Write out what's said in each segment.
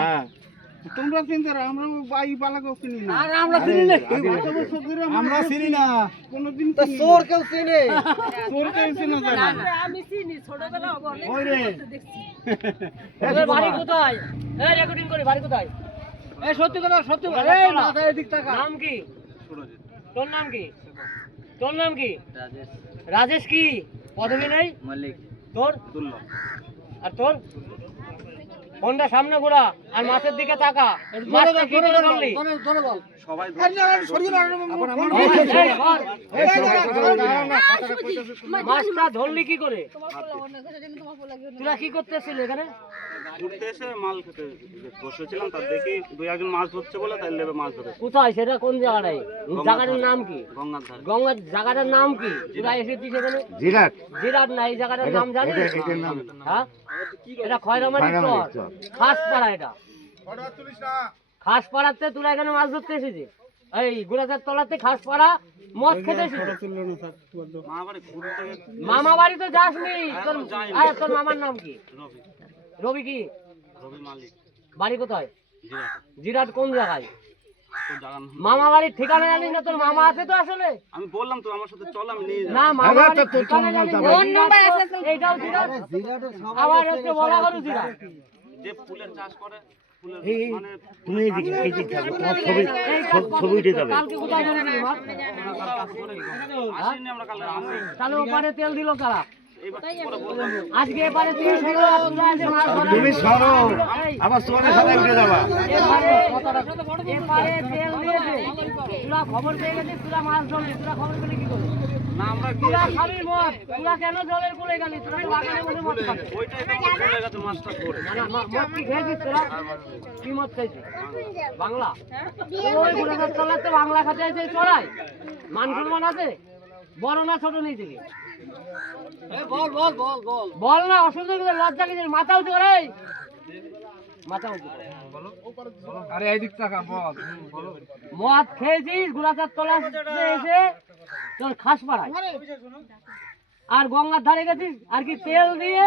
হ্যাঁ তোমরা চিনতে আমরা বাই বালাকেও চিনি না। আর আমরা চিনি না, আমরা চিনি না কোনদিন। চোর কেউ চিনে, চোর কেউ চিনে না। আমি চিনি ছোটবেলা অনেক ওই রে দেখছি। বাড়ি কোথায়? এই রেকর্ডিং করি, বাড়ি কোথায়? এই সত্যি কথা, সত্যি কথা। এই মাথায় এদিক তাকা। নাম কি? তোর নাম কি? তোর নাম কি? রাজেশ। রাজেশ কি পদবী নেই? মালিক। তোর? আর তোর? ফোনটা সামনে ঘোরা আর মাছের দিকে তাকা। মাছটা কি করে ধরলি? সবাই মাছটা ধরলি কি করে? তোরা কি করতেছিল এখানে? ঘুরতে এসে মাল খেতে বসেছিলাম, তার দেখি দুই একজন মাছ ধরছে বলে তাই লেবে মাছ ধরে। কোথায় সেটা, কোন জায়গাটায়? জায়গাটার নাম কি? গঙ্গার ধারে। গঙ্গার জায়গাটার নাম কি? তোরা এসেছিস এখানে? জিরাট জিরাট না, এই জায়গাটার নাম জানিস? এটার নাম হ্যাঁ, এটা খয়রামারি চর, খাসপাড়া। এটা খাসপাড়াতে তোরা এখানে মাছ ধরতে এসেছিস? এই গুড়াচার তলাতে খাসপাড়া মদ খেতে এসেছিস? মা বাড়ি ঘুরতে গেছে। মামা বাড়ি তো যাসনি। তোর আরে তোর মামার নাম কি? রবি। রবি কি? রবি মালিক। বাড়ি কোথায়? জিরাট। জিরাট কোন জায়গায়? তোর জায়গার নাম? মামা বাড়ির ঠিকানা জানিস না? তোর মামা আছে তো আসলে? আমি বললাম তো আমার সাথে চল, আমি নিয়ে যাবো। না, মামা বাড়ির ঠিকানা জানিস না? ফোন নাম্বার আছে তো। এইটাও জিরাট। আবার হচ্ছে বলা করু জিরাট। যে ফুলের চাষ করে, ফুলের মানে তুমি এদিকে থাকো, তোমার ছবি উঠে যাবে। কালকে কোথায় ধরেছিলি মাছ? আসেনি আমরা কালকে, আসি। তাহলে ওপারে তেল দিল কারা? এইবার কি করে বলবো? আজকে এপারে তেল দিল, তোরা এসে মাছ ধরা। তুমি সরো, আবার তোমাদের সাথে উঠে যাবা। এপারে তেল দিয়েছে, তোরা খবর পেয়ে গেছিস, তোরা মাছ ধরলি, তোরা খবর পেলি কি করে? না আমরা তোরা গিয়েছি, খাবি মদ, তোরা কেন জলের কোলে গেলি? তোরা তো বাগানে বসে মদ খাবি। ওইটাই তো আমার চলে গেছে মাছটা ধরে। না, মদ কি খেয়েছিস তোরা? কি মদ খাইছিস? বাংলা? ওই গুড়াঘাট তলাতে বাংলা খাতে আছে চড়াই? মান সম্মান আছে? বড় না ছোট নিয়েছিলি? বল না, অসুবিধা কি? লজ্জা কিছু নেই, মাথা উঁচু করে। মাথা উঁচু করে। আরে এই দিক টাকা বল। মদ খেয়েছিস গুড়াচার তলাতে এসে তোর খাসপাড়ায়, আর গঙ্গার ধারে গেছিস, আর কি তেল দিয়ে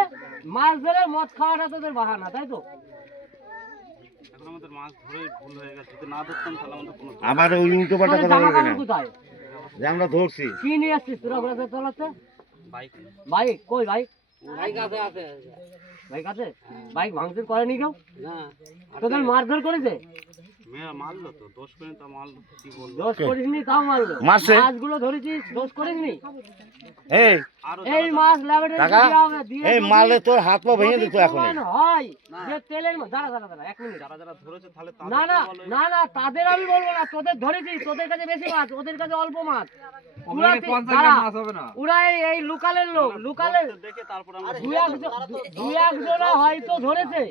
মাছ ধরে মদ খাওয়াটা তোদের বাহানা, তাই তো? এখন আমাদের মাছ ধরে ভুল হয়ে গেছে, যদি না ধরতাম তাহলে আমাদের কোনো আবার ওই উল্টো পাল্টা তোদের কথা জামা বলবে না কাপড় কোথায়? যে আমরা ধরছি। কি নিয়ে আসছিস তোরা গুড়াচার তলাতে? বাইক বাইক কই? বাইক বাইক আছে, বাইক আছে। বাইক ভাঙচুর করেনি কেউ? তোদের মারধর করেছে? মেয়েরা মারলো তো, দোষ করে তা মারলো, কি বলবো। দোষ করিসনি, তাও মারলো। মারছে? মাছগুলো ধরেছিস, দোষ করিসনি? এই এই মাছ ল্যাবরেটরি টাকা দিয়ে এই মারলে তোর হাত পা ভেঙে দিত এখন। প্রমাণ হয় যে তেলের দাঁড়া দাঁড়া দাঁড়া 1 মিনিট। যারা যারা ধরেছে তাহলে না না তাদের বলো। না না, তাদের আমি বলবো না। তোদের ধরেছি, তোদের কাছে বেশি মাছ, ওদের কাছে অল্প মাছ। ওরা এই লোকালের লোক, লোকালের দেখে তারপর আমরা দুই একজনা হয়তো ধরেছে,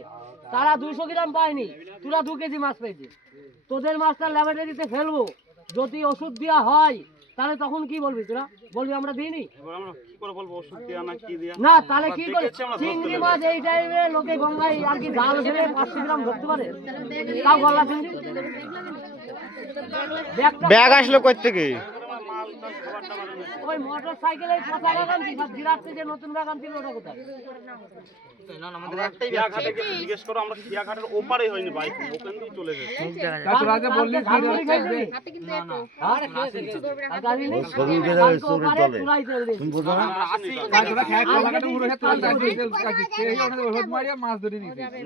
তারা 200 গ্রাম পায়নি, তোরা 2 কেজি মাছ পেয়েছিস। তোদের মাছটা ল্যাবরেটরিতে ফেলবো, যদি ওষুধ দেওয়া হয় তাহলে তখন কি বলবি? তোরা বলবি আমরা দিইনি। এবার আমরা কি করে বলবো ওষুধ দেয়া না কি দেয়া? না তাহলে কি করে? দেখেছি আমরা, চিংড়ি মাছ এই টাইমে লোকে গঙ্গায় আর কি জাল ফেলে 500 গ্রাম ধরতে পারে? তাও গলা চিংড়ি। ব্যাগ আসলো কই থেকে? ওই মোটর সাইকেলের পচা বাগান জিরাতে যে নতুন বাগান ছিল ওটা কোথায়? খিয়াঘাটে গিয়ে জিজ্ঞেস করো, আমরা খিয়াঘাটের ওপারে হয়নি, বাইক ওখান দিয়ে চলে গেছে। ছবি উঠে যাবে চোরের তলে। তুমি বোঝো না?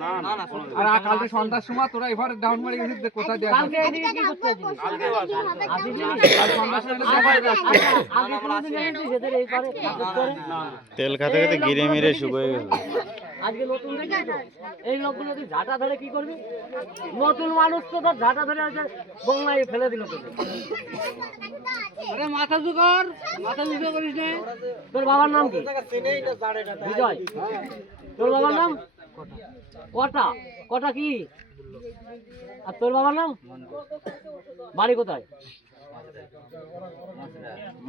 না না না, সন্ধ্যার সময় তোরা এবার ডাউন মারি গেছিস, কোথায় দেয়া কালকে এদিকে কি করতে আসিস? কালকেও আসবে। তেল খেতে খেতে গিরে মিরে শুকিয়ে গেল। আজকে নতুন দেখি তো, এই লোকগুলো যদি ঝাঁটা ধরে কি করবি? নতুন মানুষ তো তোর ঝাঁটা ধরে আছে গঙ্গায় ফেলে দিল তোকে। মাথা জুকর, মাথা জুকর করিস না। তোর বাবার নাম কি? বিজয়। তোর বাবার নাম কটা? কটা কি? আর তোর বাবার নাম? বাড়ি কোথায়?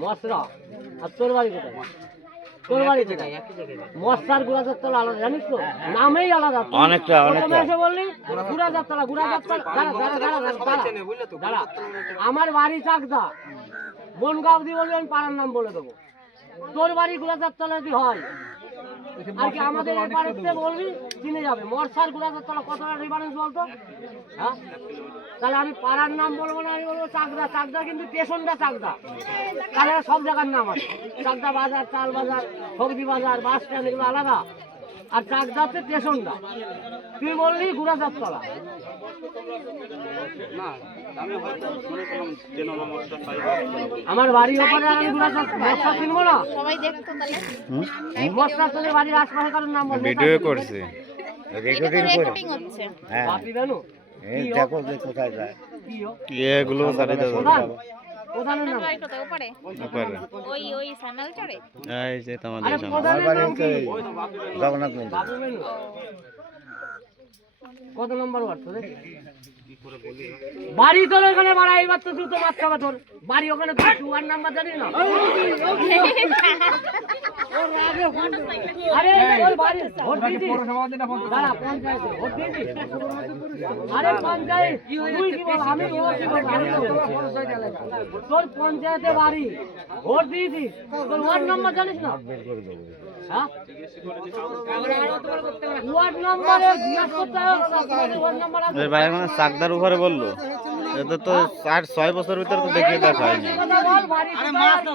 মশরা। আর তোর বাড়ি কোথায়? তোর বাড়ি কোথায়? মশরার গুড়াচার তলা আলাদা, জানিস তো? নামেই আলাদা। অনেকটা প্রথমে এসে বললি গুড়াচার তলা, গুড়াচার তলা। দাঁড়া দাঁড়া দাঁড়া দাঁড়া দাঁড়া। আমার বাড়ি চাকদা, বনগাঁও দিয়ে বলবি, আমি পাড়ার নাম বলে দেবো। তোর বাড়ি গুড়াচার তলা যদি হয় আর কি আমাদের এপারে বলবি চিনে যাবে মরসার গুড়াতে তোরা কতটা ডিফারেন্স বলতো হ্যাঁ তাহলে আমি পাড়ার নাম বলবো না আমি বলবো চাকদা চাকদা কিন্তু স্টেশনটা চাকদা তাহলে সব জায়গার নাম আছে চাকদা বাজার চাল বাজার সবজি বাজার বাস স্ট্যান্ড এগুলো আলাদা আর চাকদাতে স্টেশনটা তুই বললি গুড়াচার তলা না আমি হয়তো শুনেছিলাম 10 নম্বরটা পাই আমার বাড়ি ওখানে আর আমি গুড়াচার মশা চিনবো না সবাই দেখতো তাহলে মশলা তোদের বাড়ির আশপাশে কারোর নাম বল ভিডিও করছে রেকর্ডিং হচ্ছে বাপি জানো দেখো যে কোথায় যায় এগুলো সারি দাও প্রধানের নাম বাড়ি কোথায় ওপারে উপরে ওই সানাল চড়ে এই যে তোমাদের আরে সামনে প্রধানের নাম কি জগন্নাথ মন্দির বাবু মেনু কত নম্বর ওয়ার্ড তোদের বাড়ি তোর ওখানে বাড়া এবার তো জুতো মারতে হবে তোর বাড়ি ওখানে তুই ওয়ার্ড নাম্বার জানিস না আরে তোর বাড়ি ভোট দিয়েছিস দাঁড়া পঞ্চায়েতে ভোট দিয়েছিস আরে পঞ্চায়েত তুই কি বল আমি ও কি বল আমি তো তোর পঞ্চায়েতে বাড়ি ভোট দিয়েছিস তোর ওয়ার্ড নাম্বার জানিস না হ্যাঁ ওয়ার্ড নাম্বারে জিজ্ঞাসা করতে হবে ওয়ার্ড নাম্বার আছে ভাই এখন চাকদার উপরে বললো এটা তো 6 বছর ভিতরে তো দেখিয়ে দেখা হয়নি আরে মাছ